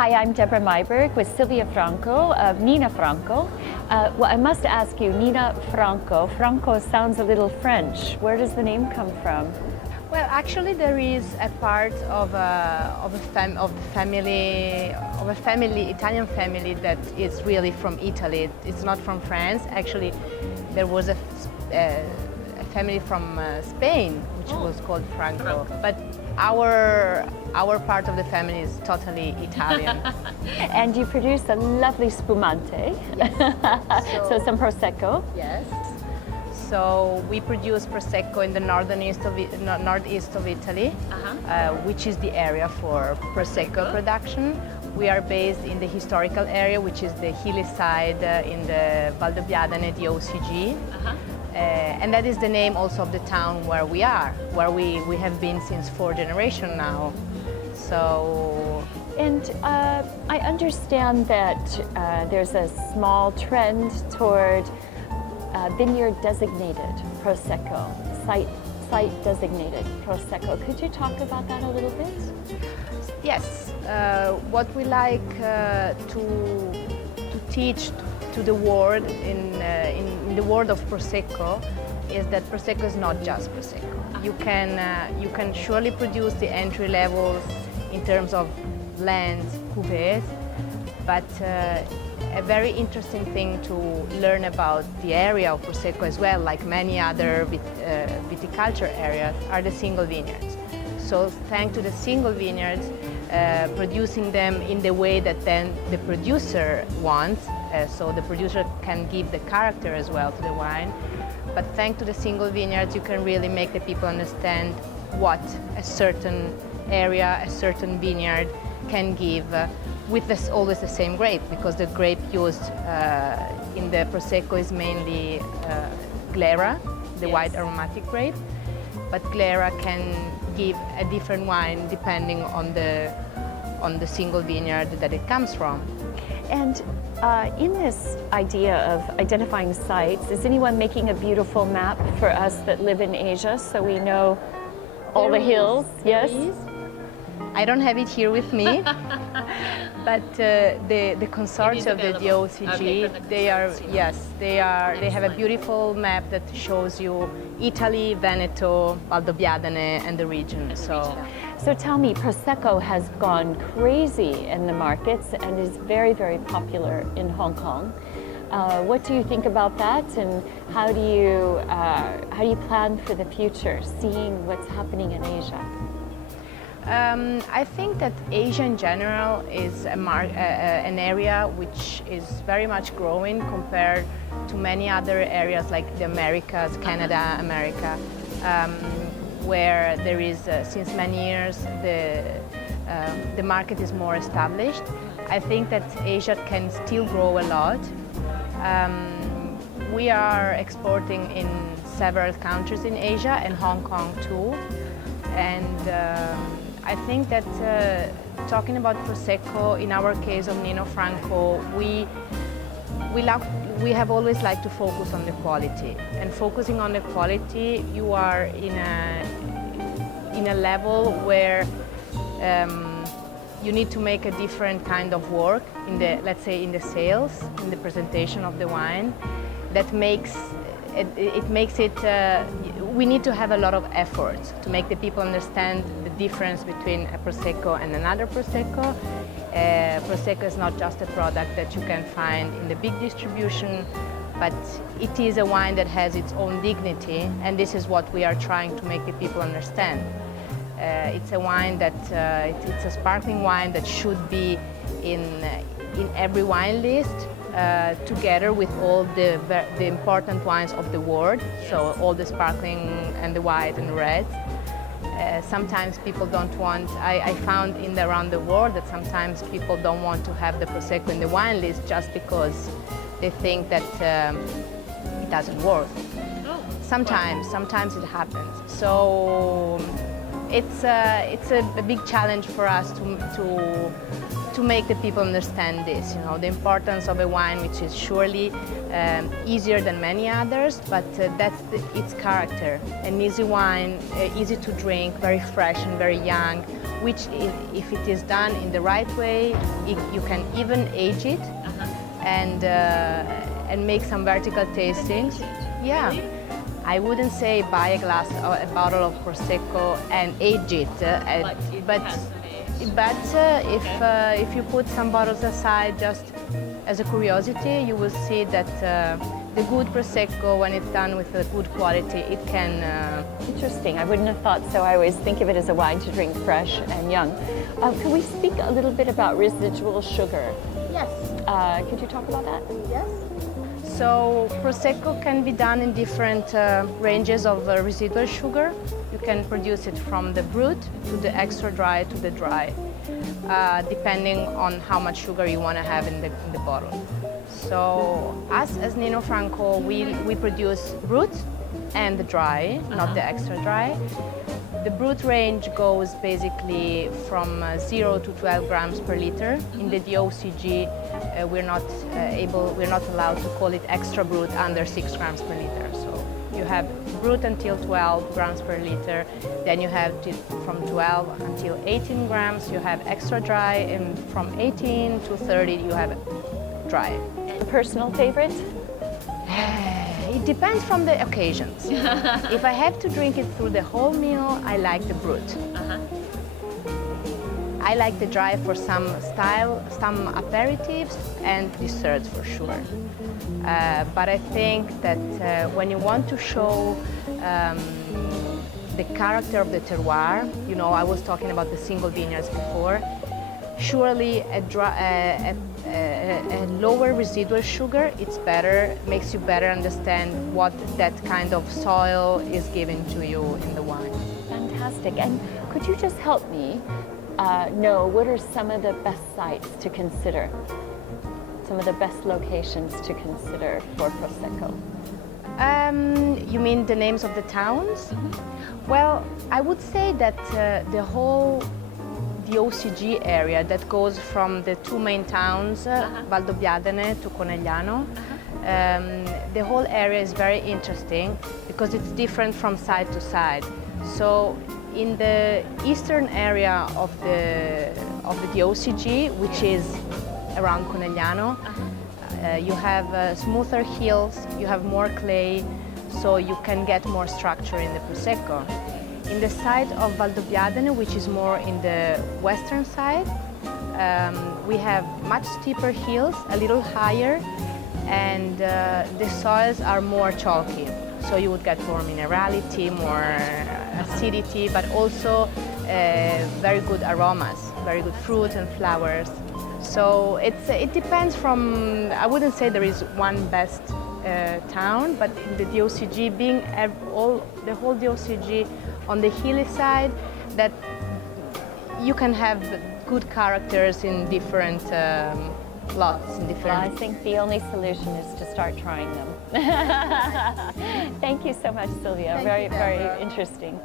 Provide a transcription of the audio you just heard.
Hi, I'm Deborah Myberg with Silvia Franco of Nina Franco. Well, I must ask you, Nina Franco. Franco sounds a little French. Where does the name come from? Well, actually, there is a part of a family, Italian family that is really from Italy. It's not from France. Actually, there was a family from Spain, which was called Franco. But our part of the family is totally Italian. And you produce a lovely spumante. Yes. So some Prosecco. Yes. So we produce Prosecco in the northeast of Italy, which is the area for Prosecco production. We are based in the historical area, which is the hilly side in the Valdobbiadene di OCG. And that is the name also of the town where we are, where we have been since 4 generations now. So. And I understand that there's a small trend toward vineyard designated Prosecco, site designated Prosecco. Could you talk about that a little bit? Yes, what we like to teach to the world in the world of Prosecco is that Prosecco is not just Prosecco. You can surely produce the entry levels in terms of blends, cuvées, but a very interesting thing to learn about the area of Prosecco as well, like many other viticulture areas, are the single vineyards. So thanks to the single vineyards, producing them in the way that then the producer wants, so the producer can give the character as well to the wine. But thanks to the single vineyards, you can really make the people understand what a certain area, a certain vineyard can give with always the same grape, because the grape used in the Prosecco is mainly Glera, the white aromatic grape. But Glera can give a different wine depending on the single vineyard that it comes from. And in this idea of identifying sites, is anyone making a beautiful map for us that live in Asia so we know all the hills? Yes? I don't have it here with me, but the consortium of the DOCG, they have a beautiful map that shows you Italy, Veneto, Valdobbiadene, and the region. So tell me, Prosecco has gone crazy in the markets and is very, very popular in Hong Kong. What do you think about that, and how do you plan for the future, seeing what's happening in Asia? I think that Asia in general is an area which is very much growing compared to many other areas like the Americas, Canada, America, where there is, since many years, the market is more established. I think that Asia can still grow a lot. We are exporting in several countries in Asia and Hong Kong too. And I think that talking about Prosecco, in our case of Nino Franco, we have always liked to focus on the quality. And focusing on the quality, you are in a level where you need to make a different kind of work in the, let's say, in the sales, in the presentation of the wine, that makes it, we need to have a lot of effort to make the people understand the difference between a Prosecco and another Prosecco. Prosecco is not just a product that you can find in the big distribution, but it is a wine that has its own dignity, and this is what we are trying to make the people understand. It's a wine that, it's a sparkling wine that should be in every wine list, together with all the important wines of the world, so all the sparkling and the white and the red. Sometimes people don't want, I found around the world that sometimes people don't want to have the Prosecco in the wine list just because they think that it doesn't work. Sometimes it happens. So it's a big challenge for us to to make the people understand this, you know, the importance of a wine which is surely easier than many others, but that's its character. An easy wine, easy to drink, very fresh and very young, which if it is done in the right way, you can even age it and make some vertical tastings. Yeah. I wouldn't say buy a bottle of Prosecco and age it, but if you put some bottles aside just as a curiosity, you will see that the good Prosecco, when it's done with a good quality, it can... Interesting. I wouldn't have thought so. I always think of it as a wine to drink fresh and young. Can we speak a little bit about residual sugar? Yes. Could you talk about that? Yes. So Prosecco can be done in different ranges of residual sugar. You can produce it from the brut to the extra dry to the dry, depending on how much sugar you want to have in the bottle. So us as Nino Franco, we produce brut and the dry, not the extra dry. The brut range goes basically from 0 to 12 grams per liter. In the DOCG, we're not allowed to call it extra brut under 6 grams per liter. So you have brut until 12 grams per liter, then you have from 12 until 18 grams, you have extra dry, and from 18 to 30 you have dry. A personal favorite? It depends from the occasions. If I have to drink it through the whole meal, I like the brut. I like the dry for some aperitifs and desserts for sure. But I think that when you want to show the character of the terroir, you know, I was talking about the single vineyards before, surely a lower residual sugar, it's better, makes you better understand what that kind of soil is giving to you in the wine. Fantastic. And could you just help me know what are some of the best sites to consider? Some of the best locations to consider for Prosecco? You mean the names of the towns? Well, I would say that the OCG area that goes from the two main towns, Valdobbiadene to Conegliano, the whole area is very interesting because it's different from side to side. So in the eastern area of the OCG, which is around Conegliano, you have smoother hills, you have more clay, so you can get more structure in the Prosecco. In the side of Valdobbiadene, which is more in the western side, we have much steeper hills, a little higher, and the soils are more chalky. So you would get more minerality, more acidity, but also very good aromas, very good fruits and flowers. So it depends from, I wouldn't say there is one best town, but in the DOCG, being the whole DOCG on the hilly side, that you can have good characters in different lots. Well, I think the only solution is to start trying them. Thank you so much, Silvia. Very interesting.